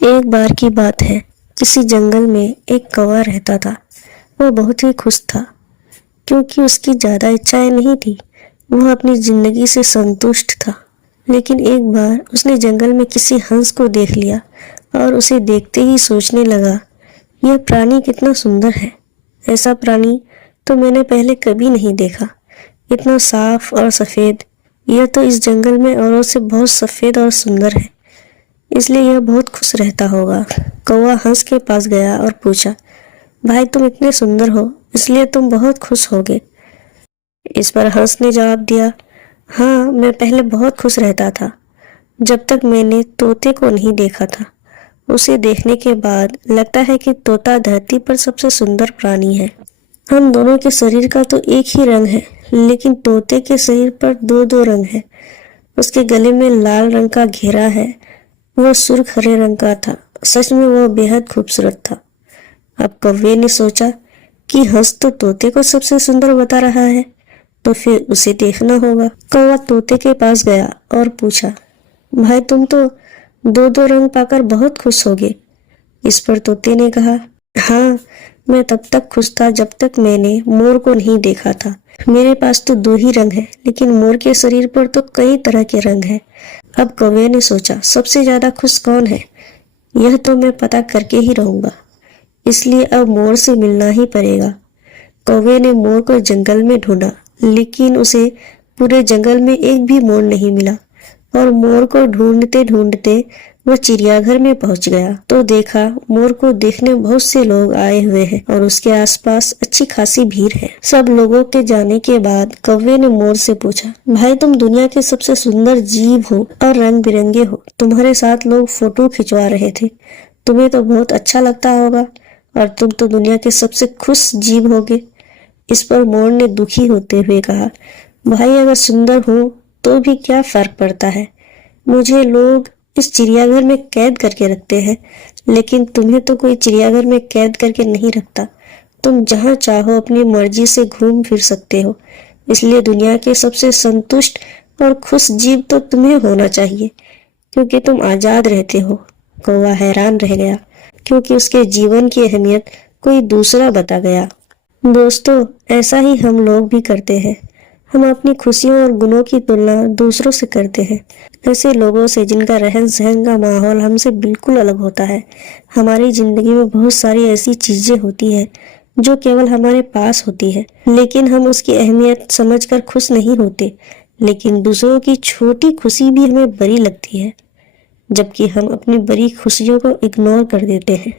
एक बार की बात है। किसी जंगल में एक कौवा रहता था। वह बहुत ही खुश था क्योंकि उसकी ज़्यादा इच्छाएं नहीं थी। वह अपनी ज़िंदगी से संतुष्ट था। लेकिन एक बार उसने जंगल में किसी हंस को देख लिया और उसे देखते ही सोचने लगा, यह प्राणी कितना सुंदर है। ऐसा प्राणी तो मैंने पहले कभी नहीं देखा। इतना साफ और सफ़ेद। यह तो इस जंगल में औरों से बहुत सफ़ेद और सुंदर है, इसलिए यह बहुत खुश रहता होगा। कौवा हंस के पास गया और पूछा, भाई तुम इतने सुंदर हो इसलिए तुम बहुत खुश होगे। इस पर हंस ने जवाब दिया, हाँ मैं पहले बहुत खुश रहता था जब तक मैंने तोते को नहीं देखा था। उसे देखने के बाद लगता है कि तोता धरती पर सबसे सुंदर प्राणी है। हम दोनों के शरीर का तो एक ही रंग है, लेकिन तोते के शरीर पर दो दो रंग है। उसके गले में लाल रंग का घेरा है। वह सुर्ख हरे रंग का था। सच में वह बेहद खूबसूरत था। अब कौवे ने सोचा कि हंस तो तोते को सबसे सुंदर बता रहा है, तो फिर उसे देखना होगा। कौवा तोते के पास गया और पूछा, भाई तुम तो दो दो रंग पाकर बहुत खुश होगे। इस पर तोते ने कहा, हाँ मैं तब तक खुश था जब तक मैंने मोर को नहीं देखा था। मेरे पास तो दो ही रंग है, लेकिन मोर के शरीर पर तो कई तरह के रंग हैं। अब कौवे ने सोचा, सबसे ज्यादा खुश कौन है, यह तो मैं पता करके ही रहूंगा। इसलिए अब मोर से मिलना ही पड़ेगा। कौवे ने मोर को जंगल में ढूंढा, लेकिन उसे पूरे जंगल में एक भी मोर नहीं मिला। और मोर को ढूंढते ढूंढते वह चिड़ियाघर में पहुंच गया तो देखा मोर को देखने बहुत से लोग आए हुए हैं और उसके आसपास अच्छी खासी भीड़ है। सब लोगों के जाने के बाद कौवे ने मोर से पूछा, भाई तुम दुनिया के सबसे सुंदर जीव हो और रंग बिरंगे हो। तुम्हारे साथ लोग फोटो खिंचवा रहे थे। तुम्हें तो बहुत अच्छा लगता होगा और तुम तो दुनिया के सबसे खुश जीव होगे। इस पर मोर ने दुखी होते हुए कहा, भाई अगर सुंदर हूँ तो भी क्या फर्क पड़ता है। मुझे लोग इस चिड़ियाघर में कैद करके रखते हैं, लेकिन तुम्हें तो कोई चिड़ियाघर में कैद करके नहीं रखता। तुम जहाँ चाहो अपनी मर्जी से घूम फिर सकते हो। इसलिए दुनिया के सबसे संतुष्ट और खुश जीव तो तुम्हें होना चाहिए, क्योंकि तुम आजाद रहते हो। कौवा हैरान रह गया, क्योंकि उसके जीवन की अहमियत कोई दूसरा बता गया। दोस्तों, ऐसा ही हम लोग भी करते हैं। हम अपनी खुशियों और गुणों की तुलना दूसरों से करते हैं, ऐसे लोगों से जिनका रहन सहन का माहौल हमसे बिल्कुल अलग होता है। हमारी जिंदगी में बहुत सारी ऐसी चीजें होती हैं जो केवल हमारे पास होती है, लेकिन हम उसकी अहमियत समझकर खुश नहीं होते। लेकिन दूसरों की छोटी खुशी भी हमें बड़ी लगती है, जबकि हम अपनी बड़ी खुशियों को इग्नोर कर देते हैं।